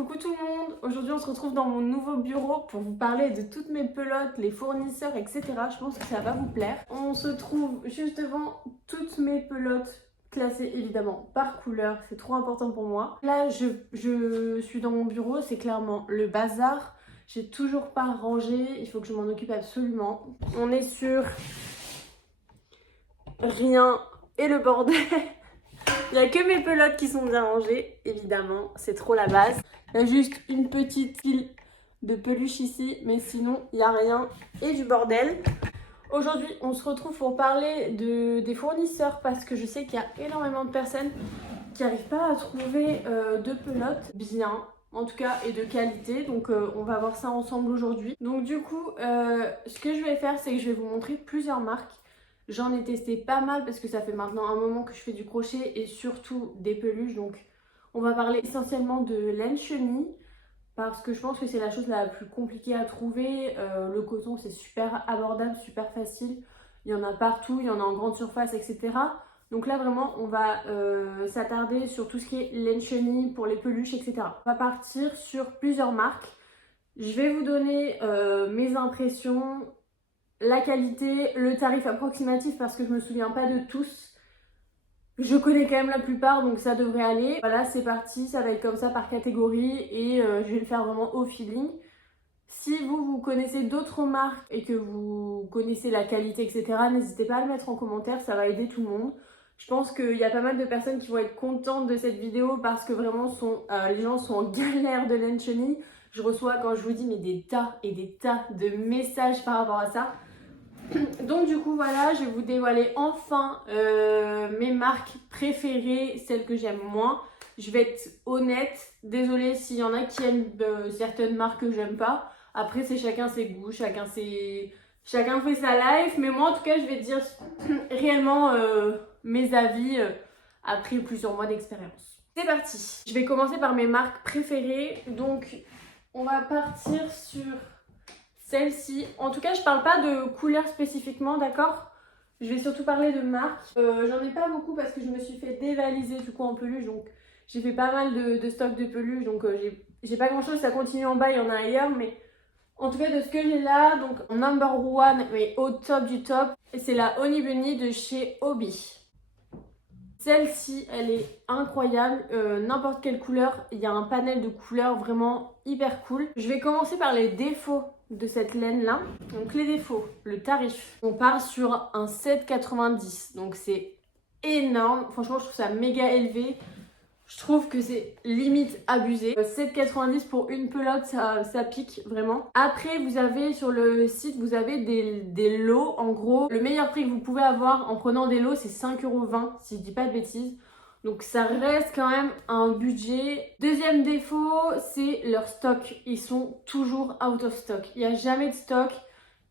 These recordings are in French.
Coucou tout le monde. Aujourd'hui on se retrouve dans mon nouveau bureau pour vous parler de toutes mes pelotes, les fournisseurs, etc. Je pense que ça va vous plaire. On se trouve juste devant toutes mes pelotes classées évidemment par couleur, c'est trop important pour moi. Là je suis dans mon bureau, c'est clairement le bazar. J'ai toujours pas rangé, il faut que je m'en occupe absolument. On est sur rien et le bordel. Il n'y a que mes pelotes qui sont bien rangées, évidemment, c'est trop la base. Il y a juste une petite pile de peluche ici, mais sinon, il n'y a rien et du bordel. Aujourd'hui, on se retrouve pour parler des fournisseurs parce que je sais qu'il y a énormément de personnes qui n'arrivent pas à trouver de pelotes bien, en tout cas, et de qualité. Donc, on va voir ça ensemble aujourd'hui. Donc, du coup, ce que je vais faire, c'est que je vais vous montrer plusieurs marques. J'en ai testé pas mal parce que ça fait maintenant un moment que je fais du crochet et surtout des peluches. Donc on va parler essentiellement de laine chenille parce que je pense que c'est la chose la plus compliquée à trouver. Le coton c'est super abordable, super facile. Il y en a partout, il y en a en grande surface, etc. Donc là vraiment on va s'attarder sur tout ce qui est laine chenille pour les peluches, etc. On va partir sur plusieurs marques. Je vais vous donner mes impressions, la qualité, le tarif approximatif parce que je me souviens pas de tous. Je connais quand même la plupart donc ça devrait aller. Voilà, c'est parti, ça va être comme ça par catégorie et je vais le faire vraiment au feeling. Si vous connaissez d'autres marques et que vous connaissez la qualité, etc., n'hésitez pas à le mettre en commentaire, ça va aider tout le monde. Je pense qu'il y a pas mal de personnes qui vont être contentes de cette vidéo parce que vraiment les gens sont en galère de laine chenille. Je reçois, quand je vous dis, mais des tas et des tas de messages par rapport à ça. Donc du coup voilà, je vais vous dévoiler enfin mes marques préférées, celles que j'aime moins. Je vais être honnête, désolée s'il y en a qui aiment certaines marques que j'aime pas. Après c'est chacun ses goûts, chacun fait sa life. Mais moi en tout cas je vais te dire réellement mes avis après plusieurs mois d'expérience. C'est parti. Je vais commencer par mes marques préférées. Donc on va partir sur celle-ci. En tout cas, je parle pas de couleur spécifiquement, d'accord? Je vais surtout parler de marque. J'en ai pas beaucoup parce que je me suis fait dévaliser du coup en peluche. Donc j'ai fait pas mal de stock de peluche. Donc j'ai pas grand chose, ça continue en bas, il y en a ailleurs. Mais en tout cas, de ce que j'ai là, donc number one, mais au top du top, c'est la Honey Bunny de chez Hobbii. Celle-ci, elle est incroyable, n'importe quelle couleur, il y a un panel de couleurs vraiment hyper cool. Je vais commencer par les défauts de cette laine là. Donc les défauts, le tarif. On part sur un 7,90, donc c'est énorme. Franchement, je trouve ça méga élevé. Je trouve que c'est limite abusé. 7,90 pour une pelote, ça pique vraiment. Après, vous avez sur le site, vous avez des lots. En gros, le meilleur prix que vous pouvez avoir en prenant des lots, c'est 5,20 € si je dis pas de bêtises. Donc ça reste quand même un budget. Deuxième défaut, c'est leur stock. Ils sont toujours out of stock. Il n'y a jamais de stock.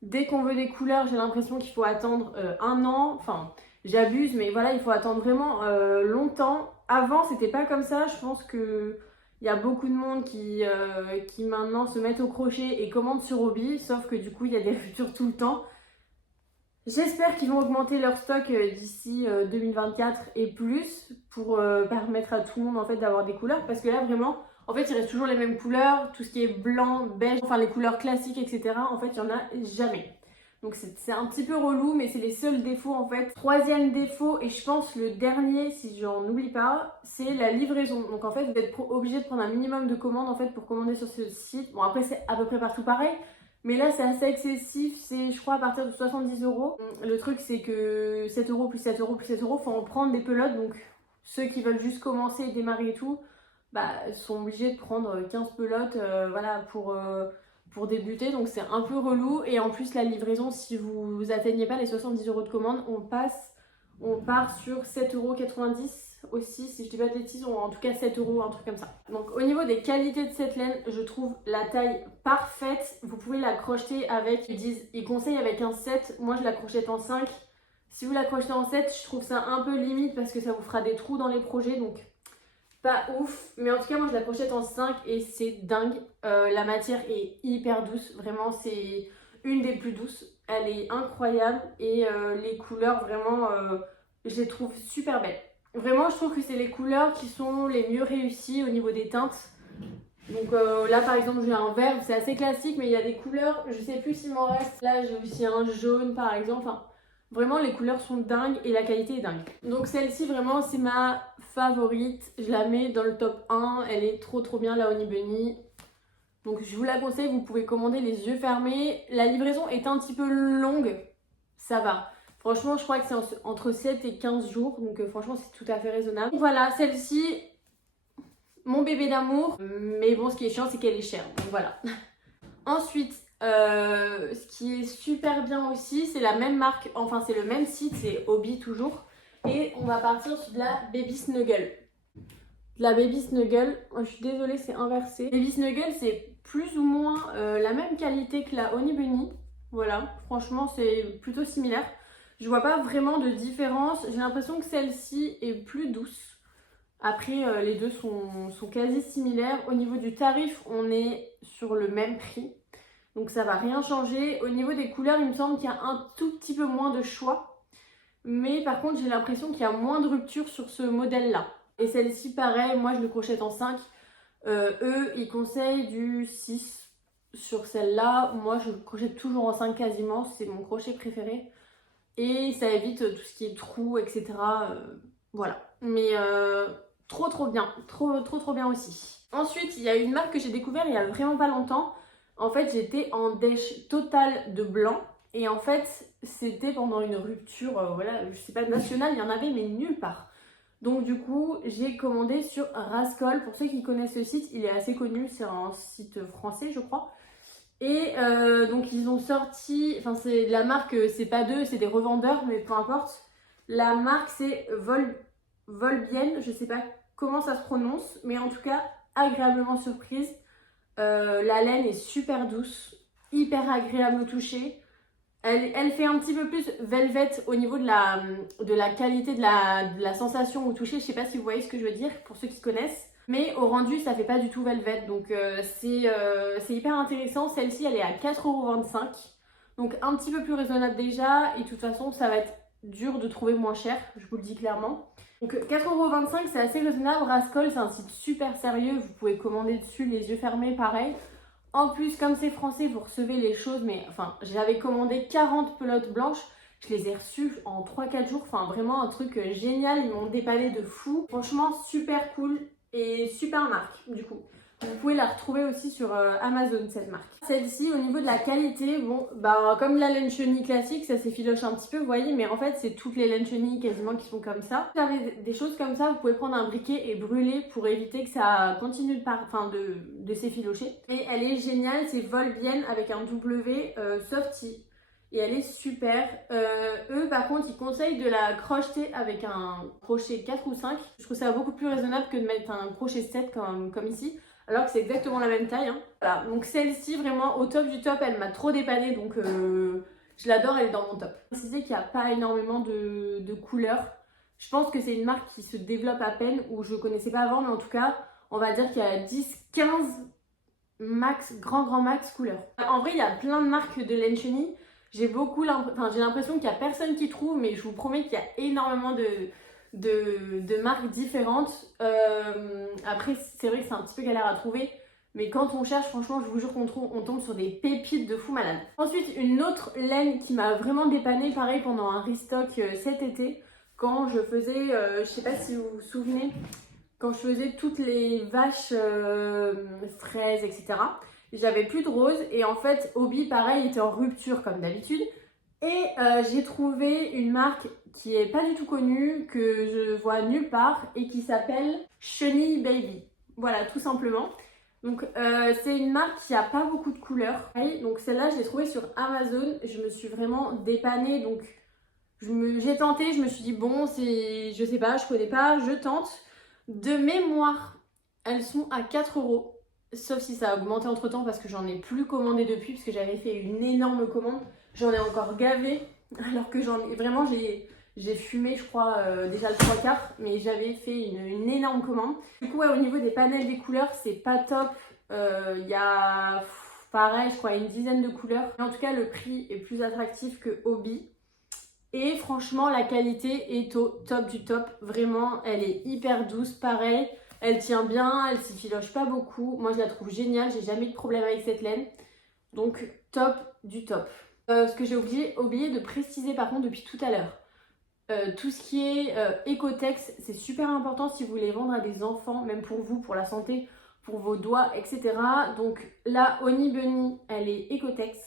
Dès qu'on veut des couleurs, j'ai l'impression qu'il faut attendre un an. Enfin, j'abuse, mais voilà, il faut attendre vraiment longtemps. Avant, c'était pas comme ça. Je pense que il y a beaucoup de monde qui maintenant se mettent au crochet et commandent sur Hobbii, sauf que du coup, il y a des ruptures tout le temps. J'espère qu'ils vont augmenter leur stock d'ici 2024 et plus pour permettre à tout le monde en fait d'avoir des couleurs parce que là vraiment, en fait, il reste toujours les mêmes couleurs, tout ce qui est blanc, beige, enfin les couleurs classiques, etc. En fait, il y en a jamais. Donc c'est un petit peu relou, mais c'est les seuls défauts en fait. Troisième défaut, et je pense le dernier, si j'en oublie pas, c'est la livraison. Donc en fait, vous êtes obligé de prendre un minimum de commandes en fait pour commander sur ce site. Bon après, c'est à peu près partout pareil, mais là c'est assez excessif, c'est je crois à partir de 70 €. Le truc c'est que 7 € plus 7 € plus 7 €, faut en prendre des pelotes, donc ceux qui veulent juste commencer et démarrer et tout, bah sont obligés de prendre 15 pelotes voilà pour débuter, donc c'est un peu relou. Et en plus la livraison, si vous atteignez pas les 70 € de commande, on part sur 7,90 € aussi, si je dis pas de bêtises, ou en tout cas 7 €, un truc comme ça. Donc au niveau des qualités de cette laine, je trouve la taille parfaite. Vous pouvez la crocheter avec, ils conseillent avec un 7, moi je la crochette en 5. Si vous la crochetez en 7, je trouve ça un peu limite parce que ça vous fera des trous dans les projets, donc pas ouf. Mais en tout cas, moi je la crochette en 5 et c'est dingue. La matière est hyper douce, vraiment c'est une des plus douces. Elle est incroyable et les couleurs vraiment, je les trouve super belles. Vraiment, je trouve que c'est les couleurs qui sont les mieux réussies au niveau des teintes. Donc Donc là par exemple j'ai un vert, c'est assez classique mais il y a des couleurs, je sais plus s'il m'en reste. Là j'ai aussi un jaune par exemple, enfin vraiment les couleurs sont dingues et la qualité est dingue. Donc celle-ci vraiment c'est ma favorite, je la mets dans le top 1, elle est trop bien la Honey Bunny. Donc je vous la conseille, vous pouvez commander les yeux fermés. La livraison est un petit peu longue, ça va. Franchement je crois que c'est entre 7 et 15 jours, donc franchement c'est tout à fait raisonnable. Donc voilà, celle-ci, mon bébé d'amour, mais bon ce qui est chiant c'est qu'elle est chère, donc voilà. Ensuite, ce qui est super bien aussi, c'est la même marque, enfin c'est le même site, c'est Hobbii toujours. Et on va partir sur de la Baby Snuggle. La Baby Snuggle, oh, je suis désolée c'est inversé. Baby Snuggle c'est plus ou moins la même qualité que la Honey Bunny. Voilà, franchement c'est plutôt similaire. Je vois pas vraiment de différence, j'ai l'impression que celle-ci est plus douce. Après, les deux sont quasi similaires. Au niveau du tarif, on est sur le même prix. Donc ça va rien changer. Au niveau des couleurs, il me semble qu'il y a un tout petit peu moins de choix. Mais par contre, j'ai l'impression qu'il y a moins de rupture sur ce modèle-là. Et celle-ci, pareil, moi je le crochette en 5. Eux, ils conseillent du 6 sur celle-là. Moi, je le crochette toujours en 5 quasiment. C'est mon crochet préféré. Et ça évite tout ce qui est trous, etc. Voilà. Mais trop bien, trop bien aussi. Ensuite, il y a une marque que j'ai découvert il y a vraiment pas longtemps. En fait, j'étais en dèche totale de blanc. Et en fait, c'était pendant une rupture, voilà, je sais pas, nationale, il y en avait, mais nulle part. Donc du coup, j'ai commandé sur Rascol. Pour ceux qui connaissent ce site, il est assez connu, c'est un site français, je crois. Et donc ils ont sorti, enfin c'est la marque, c'est pas d'eux, c'est des revendeurs, mais peu importe. La marque c'est Volbienne, je sais pas comment ça se prononce, mais en tout cas agréablement surprise. La laine est super douce, hyper agréable au toucher. Elle fait un petit peu plus velvet au niveau de la qualité de la sensation au toucher. Je sais pas si vous voyez ce que je veux dire pour ceux qui connaissent. Mais au rendu, ça fait pas du tout velvet. Donc c'est hyper intéressant. Celle-ci, elle est à 4,25 €. Donc un petit peu plus raisonnable déjà. Et de toute façon, ça va être dur de trouver moins cher. Je vous le dis clairement. Donc 4,25 €, c'est assez raisonnable. Rascol, c'est un site super sérieux. Vous pouvez commander dessus les yeux fermés, pareil. En plus, comme c'est français, vous recevez les choses, mais enfin, j'avais commandé 40 pelotes blanches, je les ai reçues en 3-4 jours, enfin vraiment un truc génial, ils m'ont dépanné de fou. Franchement, super cool et super marque du coup. Vous pouvez la retrouver aussi sur Amazon, cette marque. Celle-ci, au niveau de la qualité, bon, bah comme la laine chenille classique, ça s'effiloche un petit peu, vous voyez, mais en fait, c'est toutes les laines chenilles quasiment qui sont comme ça. Si vous avez des choses comme ça, vous pouvez prendre un briquet et brûler pour éviter que ça continue de s'effilocher. Et elle est géniale, c'est Volbienne avec un W Softy. Et elle est super. Eux, par contre, ils conseillent de la crocheter avec un crochet 4 ou 5. Je trouve ça beaucoup plus raisonnable que de mettre un crochet 7 comme ici. Alors que c'est exactement la même taille. Hein. Voilà, donc celle-ci, vraiment, au top du top, elle m'a trop dépannée. Donc je l'adore, elle est dans mon top. Je précisais qu'il n'y a pas énormément de couleurs. Je pense que c'est une marque qui se développe à peine, ou je ne connaissais pas avant, mais en tout cas, on va dire qu'il y a 10-15 max, grand max couleurs. En vrai, il y a plein de marques de laine chenille. J'ai l'impression qu'il n'y a personne qui trouve, mais je vous promets qu'il y a énormément de marques différentes. Après, c'est vrai que c'est un petit peu galère à trouver, mais quand on cherche, franchement, je vous jure on tombe sur des pépites de fou malade. Ensuite, une autre laine qui m'a vraiment dépannée, pareil, pendant un restock cet été, quand je faisais, je sais pas si vous vous souvenez, quand je faisais toutes les vaches fraises, etc. J'avais plus de rose et en fait Hobbii pareil était en rupture comme d'habitude et j'ai trouvé une marque qui est pas du tout connue, que je vois nulle part et qui s'appelle Chenille Baby. Voilà, tout simplement. Donc c'est une marque qui a pas beaucoup de couleurs. Donc celle-là je l'ai trouvée sur Amazon, je me suis vraiment dépannée, donc j'ai tenté, je me suis dit bon c'est, je sais pas, je connais pas, je tente. De mémoire, elles sont à 4 €. Sauf si ça a augmenté entre temps parce que j'en ai plus commandé depuis, parce que j'avais fait une énorme commande. J'en ai encore gavé, alors que vraiment j'ai fumé je crois déjà le 3/4, mais j'avais fait une énorme commande. Du coup ouais, au niveau des panels des couleurs c'est pas top. Il y a pareil je crois une dizaine de couleurs. Mais en tout cas le prix est plus attractif que Hobbii. Et franchement la qualité est au top du top. Vraiment elle est hyper douce, pareil. Elle tient bien, elle s'effiloche pas beaucoup. Moi je la trouve géniale, j'ai jamais eu de problème avec cette laine. Donc top du top. Ce que j'ai oublié de préciser par contre depuis tout à l'heure. Tout ce qui est Ecotex, c'est super important si vous voulez vendre à des enfants, même pour vous, pour la santé, pour vos doigts, etc. Donc la Honey Bunny, elle est Ecotex.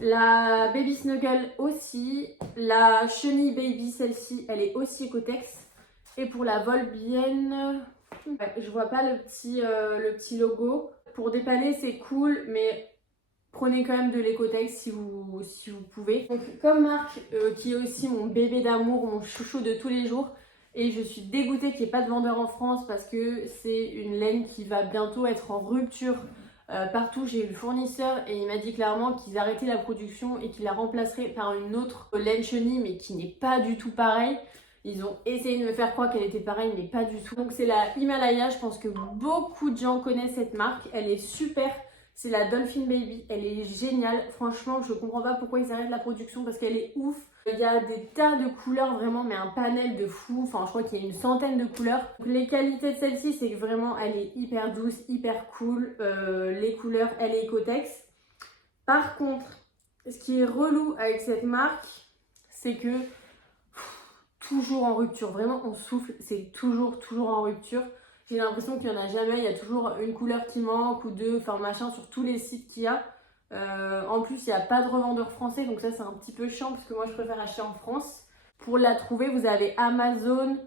La Baby Snuggle aussi. La Chenille Baby, celle-ci, elle est aussi Ecotex. Et pour la Volbienne, ouais, je vois pas le petit logo. Pour dépanner, c'est cool, mais prenez quand même de l'Ecotex si vous pouvez. Donc, comme marque qui est aussi mon bébé d'amour, mon chouchou de tous les jours, et je suis dégoûtée qu'il n'y ait pas de vendeur en France parce que c'est une laine qui va bientôt être en rupture partout. J'ai eu le fournisseur et il m'a dit clairement qu'ils arrêtaient la production et qu'ils la remplaceraient par une autre laine chenille, mais qui n'est pas du tout pareille. Ils ont essayé de me faire croire qu'elle était pareille, mais pas du tout. Donc c'est la Himalaya, je pense que beaucoup de gens connaissent cette marque, elle est super. C'est la Dolphin Baby, elle est géniale. Franchement, je comprends pas pourquoi ils arrêtent la production parce qu'elle est ouf. Il y a des tas de couleurs vraiment, mais un panel de fou. Enfin, je crois qu'il y a une centaine de couleurs. Donc, les qualités de celle-ci, c'est que vraiment, elle est hyper douce, hyper cool. Les couleurs, elle est Ecotex. Par contre, ce qui est relou avec cette marque, c'est que toujours en rupture. Vraiment, on souffle, c'est toujours en rupture. J'ai l'impression qu'il n'y en a jamais, il y a toujours une couleur qui manque ou deux, enfin machin, sur tous les sites qu'il y a. En plus, il n'y a pas de revendeur français, donc ça c'est un petit peu chiant parce que moi je préfère acheter en France. Pour la trouver, vous avez Amazon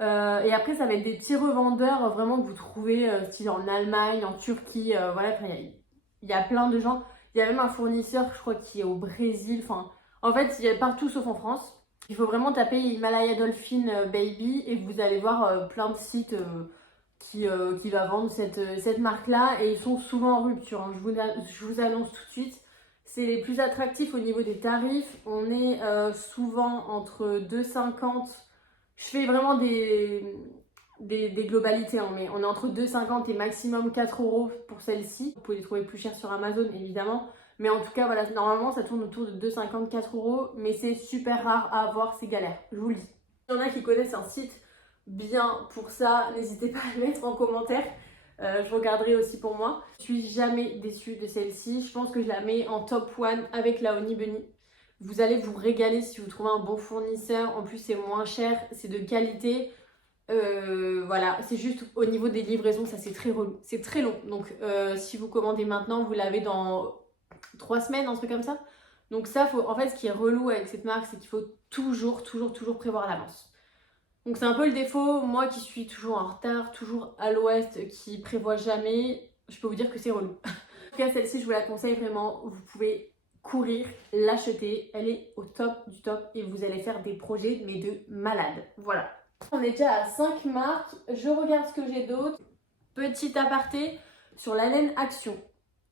et après ça va être des petits revendeurs vraiment que vous trouvez style en Allemagne, en Turquie, voilà, il y a plein de gens. Il y a même un fournisseur, je crois, qui est au Brésil. Enfin, en fait, il y a partout sauf en France. Il faut vraiment taper Himalaya Dolphin Baby et vous allez voir plein de sites qui va vendre cette marque-là et ils sont souvent en rupture. Hein. Je vous annonce tout de suite. C'est les plus attractifs au niveau des tarifs. On est souvent entre 2,50. Je fais vraiment des globalités, hein, mais on est entre 2,50 et maximum 4 euros pour celle-ci. Vous pouvez les trouver plus cher sur Amazon, évidemment. Mais en tout cas, voilà, normalement, ça tourne autour de 2,50, 4 euros. Mais c'est super rare à avoir, c'est galère. Je vous le dis. Il y en a qui connaissent un site bien pour ça, n'hésitez pas à le mettre en commentaire. Je regarderai aussi pour moi. Je suis jamais déçue de celle-ci. Je pense que je la mets en top 1 avec la Honey Bunny. Vous allez vous régaler si vous trouvez un bon fournisseur. En plus, c'est moins cher, c'est de qualité. Voilà, c'est juste au niveau des livraisons, ça c'est très relou. C'est très long. Donc, si vous commandez maintenant, vous l'avez dans 3 semaines, un truc comme ça. Donc ça, en fait, ce qui est relou avec cette marque, c'est qu'il faut toujours prévoir à l'avance. Donc c'est un peu le défaut, moi qui suis toujours en retard, toujours à l'ouest, qui prévoit jamais, je peux vous dire que c'est relou. En tout cas, celle-ci, je vous la conseille vraiment, vous pouvez courir, l'acheter, elle est au top du top et vous allez faire des projets mais de malade. Voilà. On est déjà à 5 marques, je regarde ce que j'ai d'autre. Petit aparté sur la laine Action.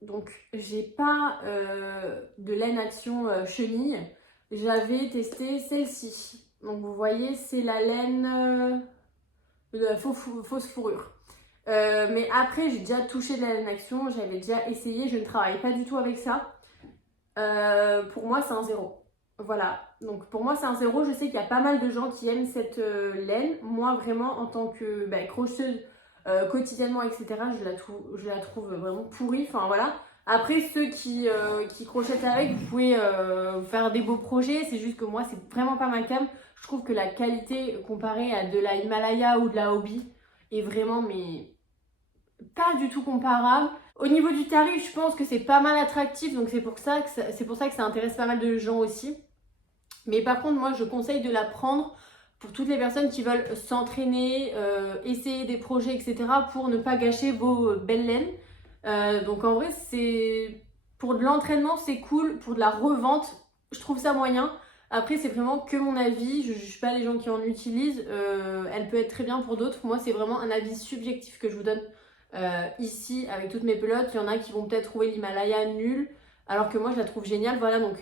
Donc j'ai pas de laine Action chenille, j'avais testé celle-ci. Donc vous voyez, c'est la laine de la fausse fourrure. Mais après, j'ai déjà touché de la laine Action, j'avais déjà essayé, je ne travaille pas du tout avec ça. Pour moi, c'est un zéro. Voilà, donc pour moi, c'est un zéro. Je sais qu'il y a pas mal de gens qui aiment cette laine. Moi, vraiment, en tant que crocheteuse quotidiennement, etc., je la trouve vraiment pourrie. Enfin voilà. Après, ceux qui crochettent avec, vous pouvez faire des beaux projets. C'est juste que moi, c'est vraiment pas ma came. Je trouve que la qualité comparée à de la Himalaya ou de la Hobby est vraiment, mais pas du tout comparable. Au niveau du tarif, je pense que c'est pas mal attractif. Donc c'est pour ça que ça intéresse pas mal de gens aussi. Mais par contre, moi, je conseille de la prendre pour toutes les personnes qui veulent s'entraîner, essayer des projets, etc. pour ne pas gâcher vos belles laines. Donc en vrai, pour de l'entraînement, c'est cool. Pour de la revente, je trouve ça moyen. Après, c'est vraiment que mon avis. Je ne juge pas les gens qui en utilisent. Elle peut être très bien pour d'autres. Moi, c'est vraiment un avis subjectif que je vous donne ici avec toutes mes pelotes. Il y en a qui vont peut-être trouver l'Himalaya nulle, alors que moi, je la trouve géniale. Voilà, donc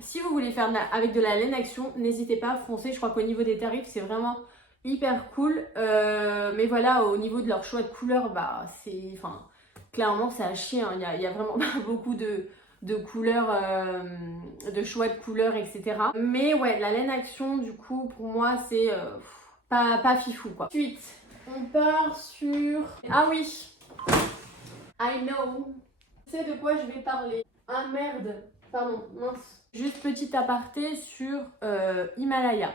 si vous voulez faire avec de la laine Action, n'hésitez pas à foncer. Je crois qu'au niveau des tarifs, c'est vraiment hyper cool. Mais voilà, au niveau de leur choix de couleurs, bah, clairement, c'est à chier. Hein. Il y a vraiment pas beaucoup de couleurs, de choix de couleurs, etc. Mais ouais, la laine Action, du coup, pour moi, c'est pas fifou, quoi. Ensuite, On part sur... Ah oui, I know. Tu sais de quoi je vais parler. Ah merde, pardon, mince. Juste petit aparté sur Himalaya.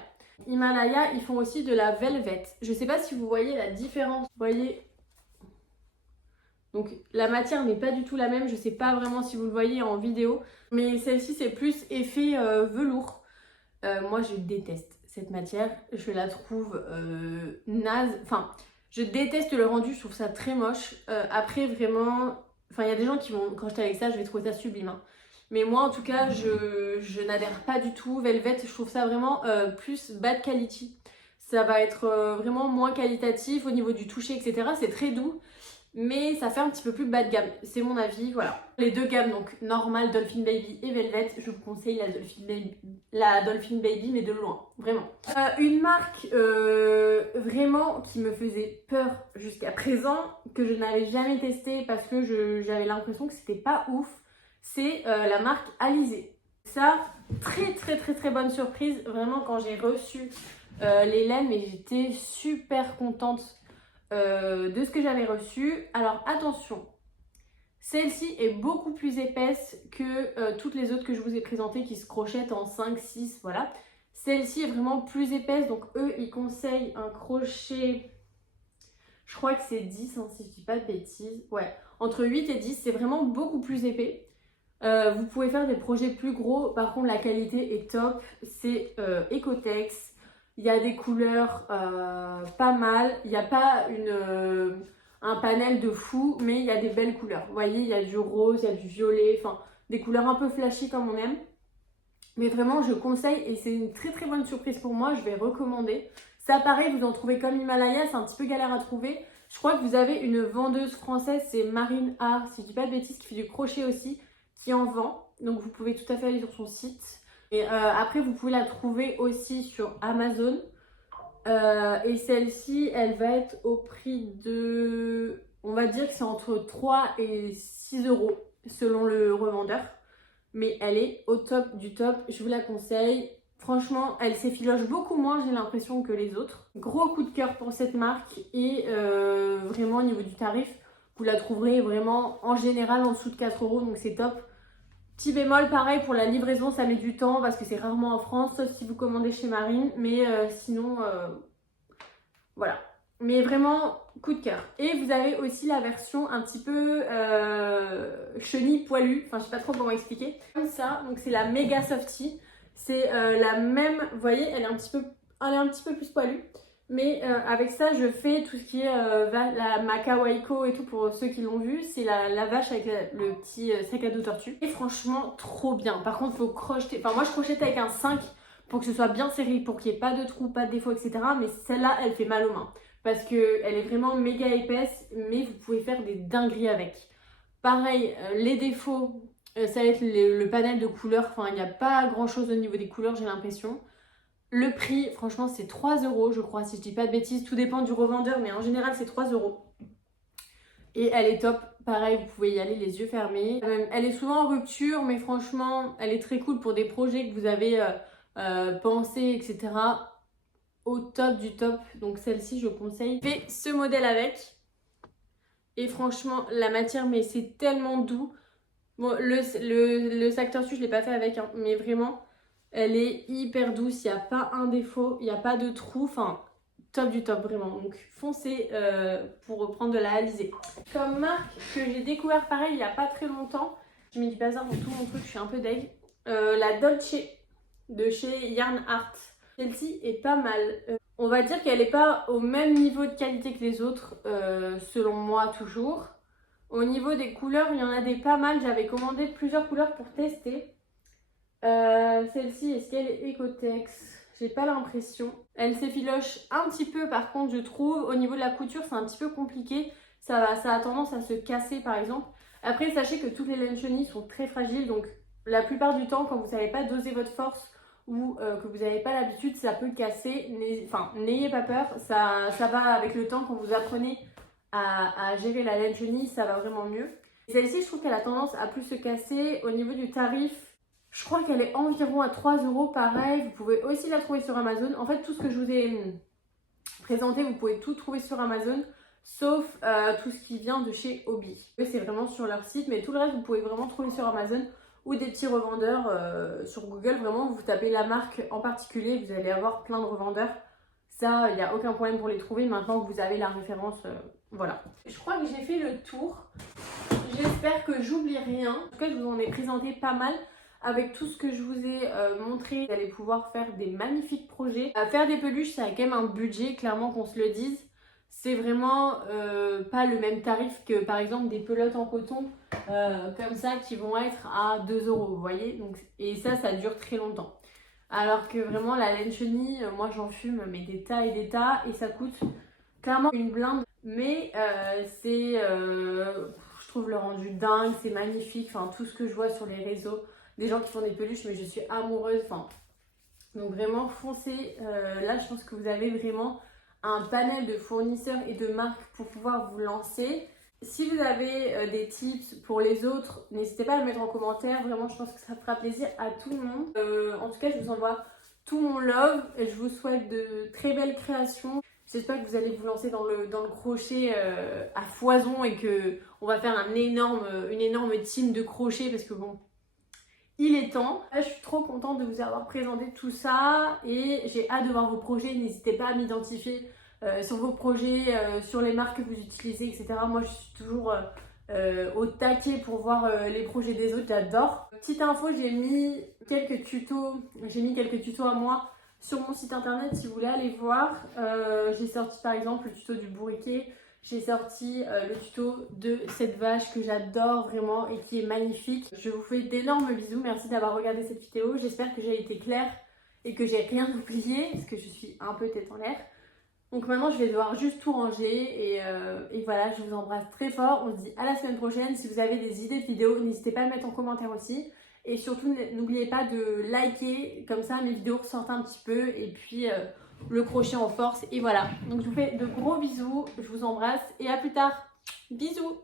Himalaya, ils font aussi de la velvet. Je sais pas si vous voyez la différence. Vous voyez? Donc la matière n'est pas du tout la même. Je sais pas vraiment si vous le voyez en vidéo. Mais celle-ci, c'est plus effet velours. Moi, je déteste cette matière. Je la trouve naze. Enfin, je déteste le rendu. Je trouve ça très moche. Après, vraiment... Enfin, il y a des gens qui vont... Quand j'étais avec ça, je vais trouver ça sublime. Hein. Mais moi, en tout cas, je n'adhère pas du tout. Velvet, je trouve ça vraiment plus bad quality. Ça va être vraiment moins qualitatif au niveau du toucher, etc. C'est très doux, mais ça fait un petit peu plus bas de gamme. C'est mon avis, voilà. Les deux gammes, donc normal, Dolphin Baby et Velvet, je vous conseille la Dolphin Baby, mais de loin, vraiment. Une marque vraiment qui me faisait peur jusqu'à présent, que je n'avais jamais testée parce que j'avais l'impression que c'était pas ouf, c'est la marque Alizé. Ça, très bonne surprise, vraiment quand j'ai reçu les laines, mais j'étais super contente de ce que j'avais reçu. Alors attention, celle-ci est beaucoup plus épaisse que toutes les autres que je vous ai présentées qui se crochettent en 5, 6, voilà. Celle-ci est vraiment plus épaisse, donc eux ils conseillent un crochet, je crois que c'est 10 hein, si je dis pas de bêtises, ouais, entre 8 et 10, c'est vraiment beaucoup plus épais. Vous pouvez faire des projets plus gros, par contre la qualité est top, c'est Ecotex, il y a des couleurs pas mal, il n'y a pas un panel de fou, mais il y a des belles couleurs. Vous voyez, il y a du rose, il y a du violet, enfin des couleurs un peu flashy comme on aime. Mais vraiment je conseille et c'est une très bonne surprise pour moi, je vais recommander. Ça pareil, vous en trouvez comme Himalaya, c'est un petit peu galère à trouver. Je crois que vous avez une vendeuse française, c'est Marine Art, si je dis pas de bêtises, qui fait du crochet aussi, qui en vend, donc vous pouvez tout à fait aller sur son site. Et après vous pouvez la trouver aussi sur Amazon. Et celle-ci, elle va être au prix de... On va dire que c'est entre 3 et 6 euros selon le revendeur. Mais elle est au top du top, je vous la conseille. Franchement, elle s'effiloche beaucoup moins, j'ai l'impression, que les autres. Gros coup de cœur pour cette marque et vraiment au niveau du tarif, vous la trouverez vraiment en général en dessous de 4 euros, donc c'est top. Petit bémol, pareil, pour la livraison, ça met du temps parce que c'est rarement en France, sauf si vous commandez chez Marine. Mais sinon, voilà. Mais vraiment, coup de cœur. Et vous avez aussi la version un petit peu chenille poilue. Enfin, je sais pas trop comment expliquer. Comme ça, donc c'est la Mega Softy. C'est la même, vous voyez, elle est un petit peu plus poilue. Mais avec ça, je fais tout ce qui est la Maka Waiko et tout pour ceux qui l'ont vu. C'est la vache avec le petit sac à dos tortue. Et franchement, trop bien. Par contre, il faut crocheter. Enfin, moi, je crochette avec un 5 pour que ce soit bien serré, pour qu'il n'y ait pas de trous, pas de défauts, etc. Mais celle-là, elle fait mal aux mains. Parce qu'elle est vraiment méga épaisse, mais vous pouvez faire des dingueries avec. Pareil, les défauts, ça va être le panel de couleurs. Enfin, il n'y a pas grand-chose au niveau des couleurs, j'ai l'impression. Le prix, franchement, c'est 3 euros, je crois, si je dis pas de bêtises. Tout dépend du revendeur, mais en général, c'est 3 euros. Et elle est top. Pareil, vous pouvez y aller les yeux fermés. Elle est souvent en rupture, mais franchement, elle est très cool pour des projets que vous avez pensé, etc. Au top du top. Donc celle-ci, je conseille. J'ai fait ce modèle avec. Et franchement, la matière, mais c'est tellement doux. Bon, le sac tortue, je ne l'ai pas fait avec, hein, mais vraiment... Elle est hyper douce, il n'y a pas un défaut, il n'y a pas de trou, enfin top du top vraiment. Donc foncez pour reprendre de la Alizé. Comme marque que j'ai découvert pareil il n'y a pas très longtemps, j'ai mis du bazar dans tout mon truc, je suis un peu deg. La Dolce de chez Yarn Art. Celle-ci est pas mal. On va dire qu'elle n'est pas au même niveau de qualité que les autres, selon moi toujours. Au niveau des couleurs, il y en a des pas mal, j'avais commandé plusieurs couleurs pour tester. Celle-ci, est-ce qu'elle est Ecotex? J'ai pas l'impression. Elle s'effiloche un petit peu par contre, je trouve. Au niveau de la couture, c'est un petit peu compliqué. Ça a tendance à se casser par exemple. Après, sachez que toutes les laines chenilles sont très fragiles. Donc la plupart du temps, quand vous savez pas doser votre force ou que vous n'avez pas l'habitude, ça peut casser. Enfin, n'ayez pas peur. Ça va avec le temps. Quand vous apprenez à gérer la laine chenille, ça va vraiment mieux. Celle-ci, je trouve qu'elle a tendance à plus se casser. Au niveau du tarif, je crois qu'elle est environ à 3 euros, pareil. Vous pouvez aussi la trouver sur Amazon. En fait, tout ce que je vous ai présenté, vous pouvez tout trouver sur Amazon, sauf tout ce qui vient de chez Hobby. Eux, c'est vraiment sur leur site, mais tout le reste, vous pouvez vraiment trouver sur Amazon ou des petits revendeurs sur Google. Vraiment, vous tapez la marque en particulier, vous allez avoir plein de revendeurs. Ça, il n'y a aucun problème pour les trouver. Maintenant que vous avez la référence, voilà. Je crois que j'ai fait le tour. J'espère que j'oublie rien. En tout cas, je vous en ai présenté pas mal. Avec tout ce que je vous ai montré, vous allez pouvoir faire des magnifiques projets. Faire des peluches, ça a quand même un budget, clairement qu'on se le dise. C'est vraiment pas le même tarif que par exemple des pelotes en coton comme ça qui vont être à 2 euros, vous voyez. Donc, et ça dure très longtemps. Alors que vraiment la laine chenille, moi j'en fume mais des tas et des tas et ça coûte clairement une blinde. Mais je trouve le rendu dingue, c'est magnifique. Enfin, tout ce que je vois sur les réseaux, des gens qui font des peluches, mais je suis amoureuse. Enfin, donc vraiment foncez. Là, je pense que vous avez vraiment un panel de fournisseurs et de marques pour pouvoir vous lancer. Si vous avez des tips pour les autres, n'hésitez pas à le mettre en commentaire. Vraiment, je pense que ça fera plaisir à tout le monde. En tout cas, je vous envoie tout mon love et je vous souhaite de très belles créations. J'espère que vous allez vous lancer dans le crochet à foison et que on va faire une énorme team de crochet parce que bon, il est temps. Là, je suis trop contente de vous avoir présenté tout ça et j'ai hâte de voir vos projets. N'hésitez pas à m'identifier sur vos projets, sur les marques que vous utilisez, etc. Moi, je suis toujours au taquet pour voir les projets des autres. J'adore. Petite info, j'ai mis quelques tutos à moi sur mon site internet si vous voulez aller voir. J'ai sorti par exemple le tuto du bourriquet. J'ai sorti le tuto de cette vache que j'adore vraiment et qui est magnifique. Je vous fais d'énormes bisous. Merci d'avoir regardé cette vidéo. J'espère que j'ai été claire et que j'ai rien oublié parce que je suis un peu tête en l'air. Donc maintenant, je vais devoir juste tout ranger et voilà, je vous embrasse très fort. On se dit à la semaine prochaine. Si vous avez des idées de vidéos, n'hésitez pas à le mettre en commentaire aussi. Et surtout, n'oubliez pas de liker, comme ça mes vidéos ressortent un petit peu. Et puis le crochet en force. Et voilà, donc je vous fais de gros bisous. Je vous embrasse et à plus tard. Bisous.